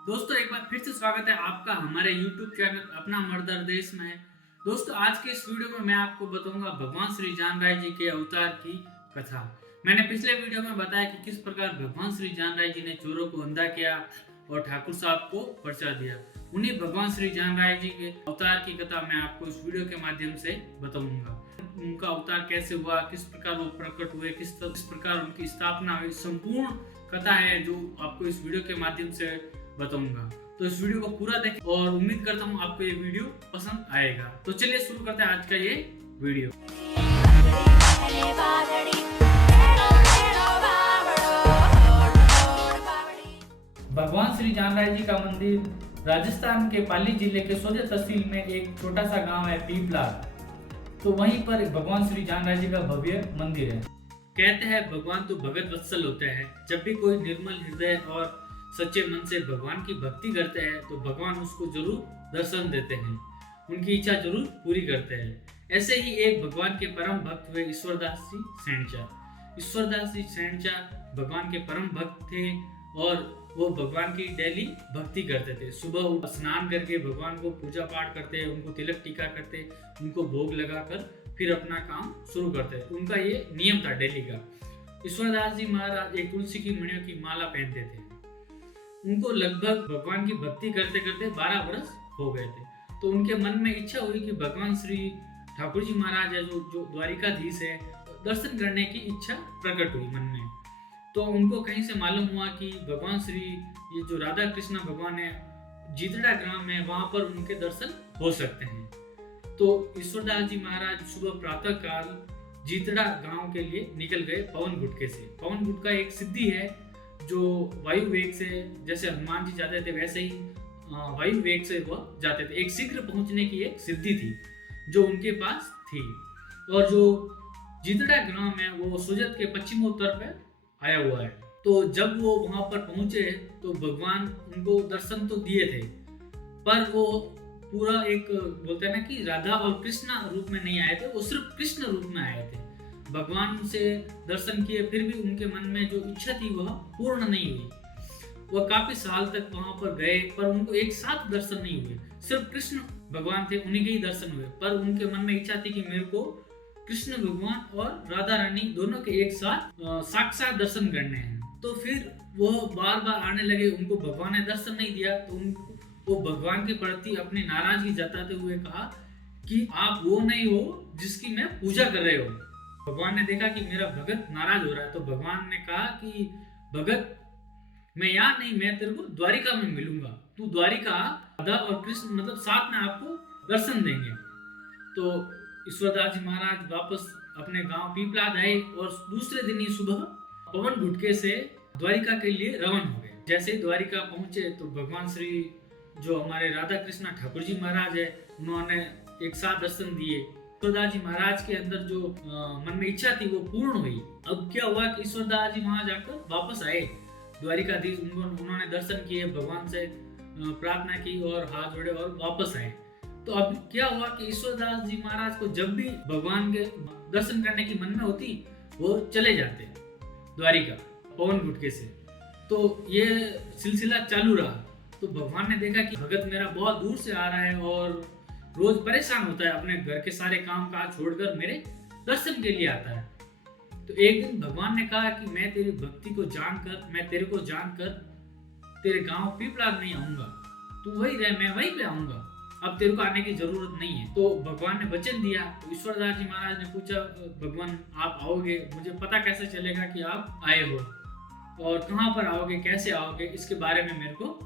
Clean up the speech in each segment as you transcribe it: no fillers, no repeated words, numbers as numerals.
दोस्तों एक बार फिर से स्वागत है आपका हमारे YouTube चैनल अपना मर्दर देश में। दोस्तों आज के इस वीडियो में मैं आपको बताऊंगा भगवान श्री जान राय जी के अवतार की कथा। मैंने पिछले वीडियो में बताया कि किस प्रकार भगवान श्री जान राय जी ने चोरों को अंधा किया और ठाकुर साहब को पर्चा दिया। उन्हीं भगवान श्री जान राय जी के अवतार की कथा मैं आपको इस वीडियो के माध्यम से बताऊंगा। उनका अवतार कैसे हुआ, किस प्रकार वो प्रकट हुए, किस प्रकार उनकी स्थापना हुई, संपूर्ण कथा है जो आपको इस वीडियो के माध्यम से बताऊंगा। तो इस वीडियो को पूरा देखें और उम्मीद करता हूँ आपको ये वीडियो पसंद आएगा। तो चलिए शुरू करते हैं आज का ये वीडियो। भगवान श्री जान राय जी का मंदिर राजस्थान के पाली जिले के सोजा तहसील में एक छोटा सा गांव है पीपला। तो वहीं पर भगवान श्री जान राय जी का भव्य मंदिर है। कहते हैं भगवान तो भगत वत्सल होते हैं। जब भी कोई निर्मल हृदय और सच्चे मन से भगवान की भक्ति करते हैं तो भगवान उसको जरूर दर्शन देते हैं, उनकी इच्छा जरूर पूरी करते हैं। ऐसे ही एक भगवान के परम भक्त हुए ईश्वरदास जी सेंचा। ईश्वरदास जी सेंचा भगवान के परम भक्त थे और वो भगवान की डेली भक्ति करते थे। सुबह स्नान करके भगवान को पूजा पाठ करते, उनको तिलक टीका करते, उनको भोग लगाकर फिर अपना काम शुरू करते। उनका ये नियम था डेली का। ईश्वरदास जी महाराज एक तुलसी की मणियों की माला पहनते थे। उनको लगभग भगवान की भक्ति करते करते 12 वर्ष हो गए थे। तो उनके मन में इच्छा हुई कि भगवान श्री ठाकुर जी महाराज है जो द्वारिकाधीश है, दर्शन करने की इच्छा प्रकट हुई मन में। तो उनको कहीं से मालूम हुआ कि भगवान श्री ये जो राधा कृष्ण भगवान है जीतड़ा ग्राम है, वहां पर उनके दर्शन हो सकते हैं। तो ईश्वरदास जी महाराज सुबह प्रातः काल जीतड़ा गांव के लिए निकल गए पवन गुटके से। पवन गुटका एक सिद्धि है जो वायु वेग से, जैसे हनुमान जी जाते थे वैसे ही वायु वेग से वह जाते थे। एक शीघ्र पहुंचने की एक सिद्धि थी जो उनके पास थी। और जो जीतड़ा ग्राम है वो सोजत के पश्चिमोत्तर पे आया हुआ है। तो जब वो वहां पर पहुंचे तो भगवान उनको दर्शन तो दिए थे, पर वो पूरा एक बोलते हैं ना कि राधा और कृष्ण रूप में नहीं आए थे, वो सिर्फ कृष्ण रूप में आए थे। भगवान से दर्शन किए फिर भी उनके मन में जो इच्छा थी वह पूर्ण नहीं हुई। वह काफी साल तक वहां पर गए पर उनको एक साथ दर्शन नहीं हुए। सिर्फ कृष्ण भगवान थे, उन्हीं के ही दर्शन हुए, पर उनके मन में इच्छा थी कि मेरे को कृष्ण भगवान और राधा रानी दोनों के एक साथ साक्षात दर्शन करने हैं। तो फिर वो बार बार आने लगे, उनको भगवान ने दर्शन नहीं दिया। तो उनको वो भगवान के प्रति अपनी नाराजगी जताते हुए कहा कि आप वो नहीं हो जिसकी मैं पूजा कर रहे हो। भगवान ने देखा कि मेरा भगत नाराज हो रहा है, तो भगवान ने कहा कि भगत मैं यहाँ नहीं, मैं तेरे को द्वारिका में मिलूंगा, तू द्वारिका राधा और कृष्ण मतलब साथ में आपको दर्शन देंगे। तो ईश्वरदास जी महाराज वापस अपने गांव पीपलाद आए और दूसरे दिन ही सुबह पवन गुटके से द्वारिका के लिए रवाना हो गए। जैसे ही द्वारिका पहुंचे तो भगवान श्री जो हमारे राधा कृष्ण ठाकुर जी महाराज है उन्होंने एक साथ दर्शन दिए। ईश्वरदास जी महाराज के अंदर जो मन में इच्छा थी वो पूर्ण हुई। अब क्या हुआ कि ईश्वरदास जी वहां जाकर वापस आए द्वारिकाधीश, उन्होंने दर्शन किए, भगवान से प्रार्थना की और हाथ जोड़े और वापस आए। तो अब क्या हुआ कि ईश्वरदास जी महाराज को जब भी भगवान के दर्शन करने की मन में होती वो चले जाते द्वारिका पवन गुटके से। तो ये सिलसिला चालू रहा। तो भगवान ने देखा कि भगत मेरा बहुत दूर से आ रहा है और रोज परेशान होता है, अपने घर के सारे काम काज छोड़कर मेरे दर्शन के लिए आता है। तो एक दिन भगवान ने कहा कि मैं तेरी भक्ति को जानकर, मैं तेरे को जानकर तेरे गांव पीपलाद नहीं आऊंगा, तू वही रह, मैं वहीं पे आऊंगा, अब तेरे को आने की जरूरत नहीं है। तो भगवान ने वचन दिया। तो ईश्वरदास जी महाराज ने पूछा भगवान आप आओगे, मुझे पता कैसे चलेगा कि आप आए हो और कहाँ पर आओगे, कैसे आओगे, इसके बारे में मेरे को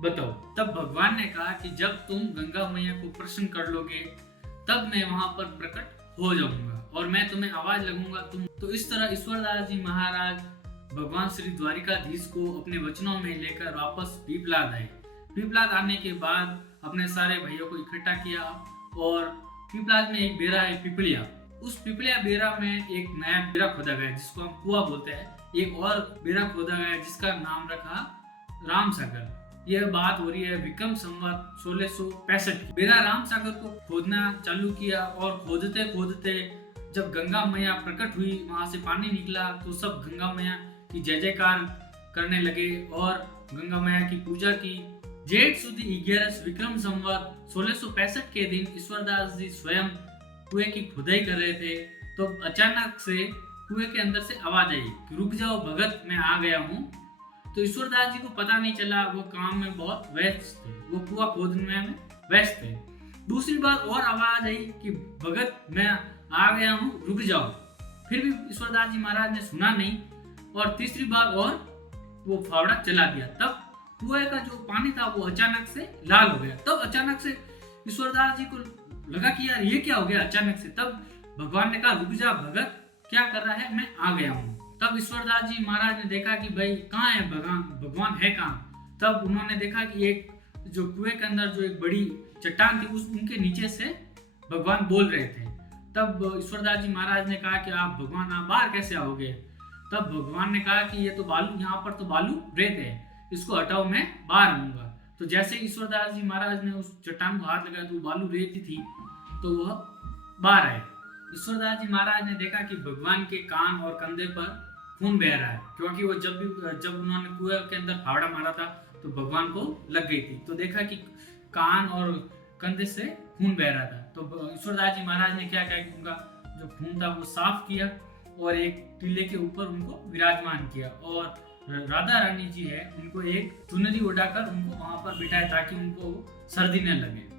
बताओ। तब भगवान ने कहा कि जब तुम गंगा मैया को प्रसन्न कर लोगे तब मैं वहां पर प्रकट हो जाऊंगा और मैं तुम्हें आवाज लगूंगा तुम। तो इस तरह ईश्वरदास जी महाराज भगवान श्री द्वारिकाधीश को अपने वचनों में लेकर वापस पीपलाद आए। पीपलाद आने के बाद अपने सारे भाइयों को इकट्ठा किया और पीपलाद में एक बेरा है पिपलिया। उस पिपलिया बेरा में एक नया बेरा खोदा गया जिसको हम कुआं बोलते हैं। एक और बेरा खोदा गया जिसका नाम रखा राम सागर। यह बात हो रही है विक्रम संवत 1665 की। बेरा राम सागर को खोदना चालू किया और खोदते खोदते जब गंगा मैया प्रकट हुई, वहां से पानी निकला, तो सब गंगा मैया की जय जयकार करने लगे और गंगा मैया की पूजा की जेठ सुदी 11 विक्रम संवत 1665 के दिन ईश्वरदास जी स्वयं कुएं की खुदाई कर रहे थे, तो अचानक से कुएं के अंदर से आवाज आई कि रुक जाओ भगत, मैं आ गया हूँ। तो ईश्वरदास जी को पता नहीं चला, वो काम में बहुत व्यस्त थे, वो कुआं खोदने में व्यस्त थे। दूसरी बार और आवाज आई कि भगत मैं आ गया हूँ, रुक जाओ। फिर भी ईश्वरदास जी महाराज ने सुना नहीं, और तीसरी बार और वो फावड़ा चला दिया। तब कुएं का जो पानी था वो अचानक से लाल हो गया। तब अचानक से ईश्वरदास जी को लगा कि यार ये क्या हो गया अचानक से। तब भगवान ने कहा रुक जा भगत, क्या कर रहा है, मैं आ गया हूँ। तब ईश्वरदास जी महाराज ने देखा कि भाई कहाँ है भगवान है कहाँ। तब उन्होंने देखा कि एक जो कुएं के अंदर जो एक बड़ी चट्टान थी उनके नीचे से भगवान बोल रहे थे। तब ईश्वरदास जी महाराज ने कहा कि आप भगवान आप बाहर कैसे आओगे। तब भगवान ने कहा कि ये तो बालू, यहाँ पर तो बालू रेत है, इसको हटाओ, मैं बाहर आऊंगा। तो जैसे ईश्वरदास जी महाराज ने उस चट्टान को हाथ लगाया तो बालू रेत थी, तो वह बाहर आए। ईश्वरदास जी महाराज ने देखा कि भगवान के कान और कंधे पर खून बह रहा है, क्योंकि वो जब उन्होंने कुएं के अंदर फावड़ा मारा था तो भगवान को लग गई थी। तो देखा कि कान और कंधे से खून बह रहा था। तो ईश्वरदास जी महाराज ने क्या किया कि उनका जो खून था वो साफ किया और एक टीले के ऊपर उनको विराजमान किया, और राधा रानी जी है उनको एक चुनरी उड़ाकर उनको वहां पर बिठाया ताकि उनको सर्दी न लगे।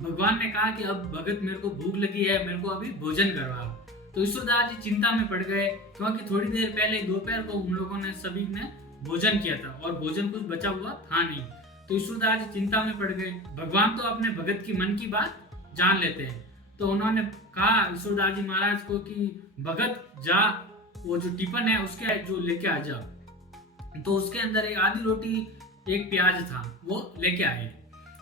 भगवान ने कहा कि अब भगत मेरे को भूख लगी है, मेरे को अभी भोजन करवाओ। तो ईश्वरदास जी चिंता में पड़ गए, क्योंकि थोड़ी देर पहले दोपहर को उन लोगों ने सभी ने भोजन किया था और भोजन कुछ बचा हुआ था नहीं। तो ईश्वरदास जी चिंता में पड़ गए। भगवान तो अपने भगत की मन की बात जान लेते हैं, तो उन्होंने कहा ईश्वरदास जी महाराज को कि भगत जा, वो जो टिफिन है उसके जो लेके आ जा। तो उसके अंदर एक आधी रोटी एक प्याज था, वो लेके आए।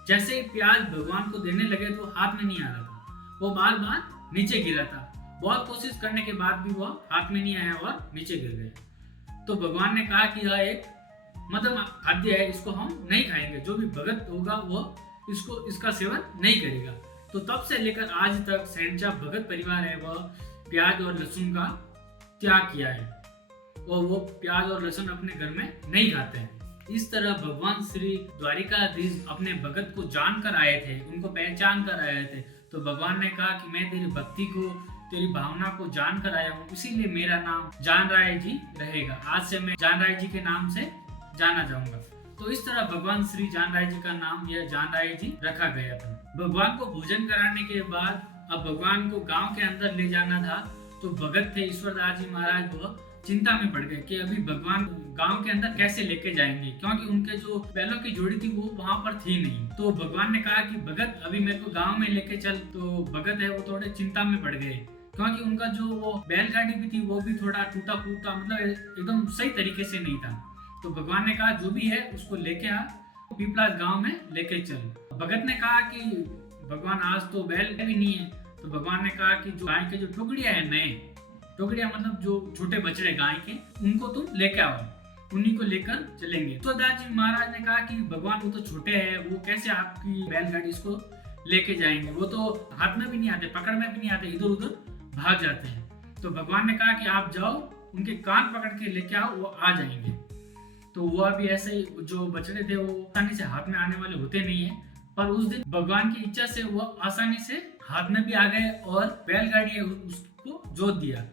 जैसे ही प्याज भगवान को देने लगे तो हाथ में नहीं आ रहा था, वो बार बार नीचे गिरा था। बहुत कोशिश करने के बाद भी वो हाथ में नहीं आया और नीचे गिर गए। तो भगवान ने कहा कि यह एक मध्यम खाद्य है, इसको हम नहीं खाएंगे, जो भी भगत होगा वो इसका सेवन नहीं करेगा। तो तब से लेकर आज तक सैंचा भगत परिवार है वह प्याज और लहसुन का त्याग किया है, और वो प्याज और लहसुन अपने घर में नहीं खाते हैं। इस तरह भगवान श्री द्वारिकाधीश अपने भगत को जानकर आए थे, उनको पहचान कर आए थे। तो भगवान ने कहा कि मैं तेरी भक्ति को, तेरी भावना को जान कर आया हूँ, इसीलिए मेरा नाम जान राय जी रहेगा। आज से मैं जान राय जी के नाम से जाना जाऊंगा। तो इस तरह भगवान श्री जान राय जी का नाम यह जान राय जी रखा गया था। भगवान को भोजन कराने के बाद अब भगवान को गांव के अंदर ले जाना था। तो भगत थे ईश्वरदास जी महाराज वो चिंता में पड़ गए कि अभी भगवान गांव के अंदर कैसे लेके जाएंगे, क्योंकि उनके जो बैलों की जोड़ी थी वो वहां पर थी नहीं। तो भगवान ने कहा कि भगत अभी मेरे को गांव में लेके चल। तो भगत है वो थोड़े चिंता में पड़ गए, क्योंकि उनका जो वो बैलगाड़ी भी थी वो भी थोड़ा टूटा फूटा, मतलब एकदम सही तरीके से नहीं था। तो भगवान ने कहा जो भी है उसको लेके आ, पीपलास गांव में लेके चल। भगत ने कहा कि भगवान आज तो बैल भी नहीं है। तो भगवान ने कहा कि जो गाय के जो टुकड़िया है, नए टुकड़िया मतलब जो छोटे बछड़े गाय के, उनको तुम लेके आओ, उन्हीं को लेकर चलेंगे। तो दास जी महाराज ने कहा कि भगवान वो तो छोटे हैं, वो कैसे आपकी बैलगाड़ी इसको लेके जाएंगे, वो तो हाथ में भी नहीं आते, पकड़ में भी नहीं आते, इधर उधर भाग जाते हैं। तो भगवान ने कहा कि आप जाओ, उनके कान पकड़ के लेके आओ, वो आ जाएंगे। तो वो अभी ऐसे ही जो बछड़े थे वो आसानी से हाथ में आने वाले होते नहीं है, पर उस दिन भगवान की इच्छा से वो आसानी से हाथ में भी आ गए और बैलगाड़ी है उसको जोत दिया।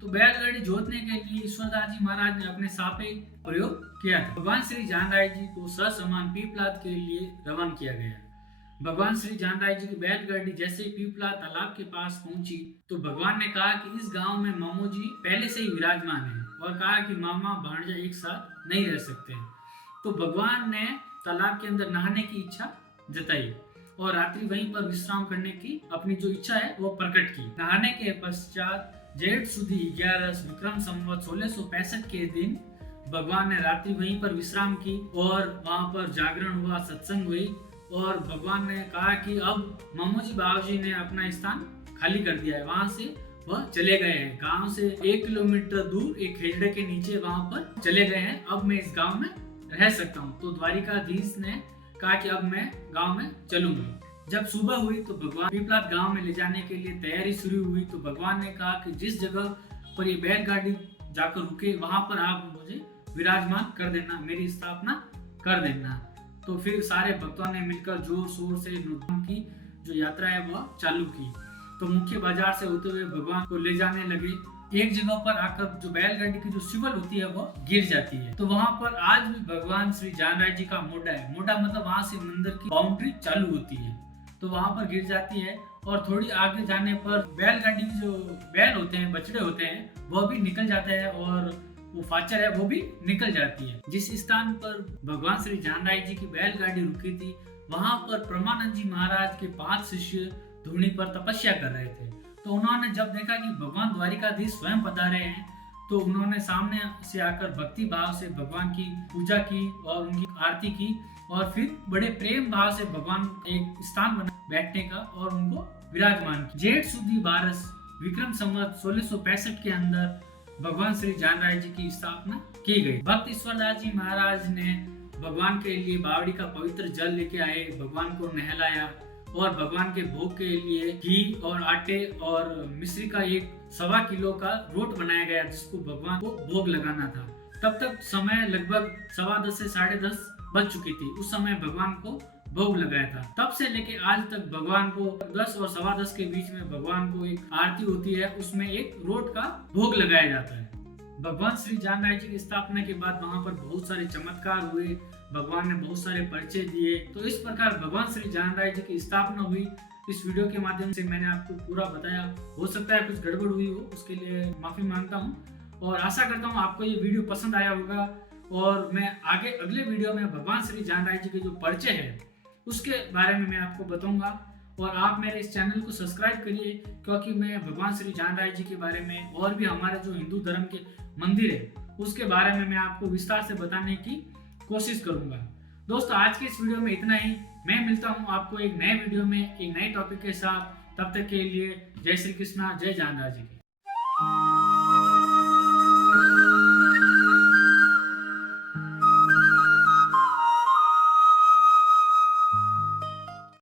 तो बैलगाड़ी जोतने के लिए ईश्वरदास जी महाराज ने अपने सापे प्रयोग किया था। भगवान श्री जान राय जी को ससमान पीपलाद के लिए रवान किया गया। भगवान श्री जान राय जी की बैलगाड़ी जैसे ही पीपला तालाब के पास पहुंची तो भगवान ने कहा कि इस गांव में मामू जी पहले से ही विराजमान है, और कहा कि मामा भांजा एक साथ नहीं रह सकते। तो भगवान ने तालाब के अंदर नहाने की इच्छा जताई और रात्रि वहीं पर विश्राम करने की अपनी जो इच्छा है वो प्रकट की। नहाने के पश्चात जेठ सुदी 11 विक्रम संवत 1665 के दिन भगवान ने रात्रि वहीं पर विश्राम की और वहां पर जागरण हुआ, सत्संग हुई, और भगवान ने कहा कि अब मामूजी बाबूजी ने अपना स्थान खाली कर दिया है, वहां से वह चले गए हैं। गांव से 1 किलोमीटर दूर एक खेजड़े के नीचे वहां पर चले गए हैं, अब मैं इस गांव में रह सकता हूँ। तो द्वारिकाधीश ने कहा कि अब मैं गांव में चलूंगा। जब सुबह हुई तो भगवान पीपलाद गांव में ले जाने के लिए तैयारी शुरू हुई। तो भगवान ने कहा कि जिस जगह पर ये बैलगाड़ी जाकर रुके वहां पर आप मुझे विराजमान कर देना, मेरी स्थापना कर देना। तो फिर सारे भक्तों ने मिलकर जोर शोर से नृत्य की जो यात्रा है वह चालू की। तो मुख्य बाजार से होते हुए भगवान को ले जाने लगे। एक जगह पर आकर जो बैलगाड़ी की जो सिवल होती है वो गिर जाती है। तो वहां पर आज भी भगवान श्री जानराज जी का मोढ़ा है। मोढ़ा मतलब वहां से मंदिर की बाउंड्री चालू होती है, तो वहां पर गिर जाती है। और थोड़ी आगे जाने पर बैलगाड़ी की जो बैल होते हैं, बछड़े होते हैं, वह भी निकल जाते हैं और वो फाचर है वो भी निकल जाती है। जिस स्थान पर भगवान श्री जानराज जी की बैलगाड़ी रुकी थी, वहां पर परमानंद जी महाराज के 5 शिष्य धूनी पर तपस्या कर रहे थे। तो उन्होंने जब देखा कि भगवान द्वारिकाधीश स्वयं पधारे हैं, तो उन्होंने सामने से आकर भक्ति भाव से भगवान की पूजा की और उनकी आरती की, और फिर बड़े प्रेम भाव से भगवान एक स्थान बना बैठने का और उनको विराजमान किया। जेठ सुदी 12 विक्रम संवत 1665 के अंदर भगवान श्री जानराज जी की स्थापना की गई। भक्त ईश्वरदास जी महाराज ने भगवान के लिए बावड़ी का पवित्र जल लेके आए, भगवान को नहलाया और भगवान के भोग के लिए घी और आटे और मिश्री का एक 1.25 किलो का रोट बनाया गया, जिसको भगवान को भोग लगाना था। तब तक समय लगभग 10:15 से 10:30 बज चुकी थी। उस समय भगवान को भोग लगाया था। तब से लेके आज तक भगवान को 10 और 10:15 के बीच में भगवान को एक आरती होती है, उसमें एक रोट का भोग लगाया जाता है। भगवान श्री जानराज जी की स्थापना के बाद वहां पर बहुत सारे चमत्कार हुए, भगवान ने बहुत सारे परिचय दिए। तो इस प्रकार भगवान श्री जानराज जी की स्थापना हुई। इस वीडियो के माध्यम से मैंने आपको पूरा बताया। हो सकता है कुछ गड़बड़ हुई हो, उसके लिए माफी मांगता हूँ और आशा करता हूँ आपको ये वीडियो पसंद आया होगा। और मैं आगे अगले वीडियो में भगवान श्री जानराज जी के जो परिचय है उसके बारे में मैं आपको बताऊंगा। और आप मेरे इस चैनल को सब्सक्राइब करिए, क्योंकि मैं भगवान श्री जानराज जी के बारे में और भी हमारे जो हिंदू धर्म के मंदिर है उसके बारे में मैं आपको विस्तार से बताने की कोशिश करूंगा। दोस्तों, आज के इस वीडियो में इतना ही। मैं मिलता हूं आपको एक नए वीडियो में एक नए टॉपिक के साथ। तब तक के लिए जय श्री कृष्णा, जय जानराज जी की।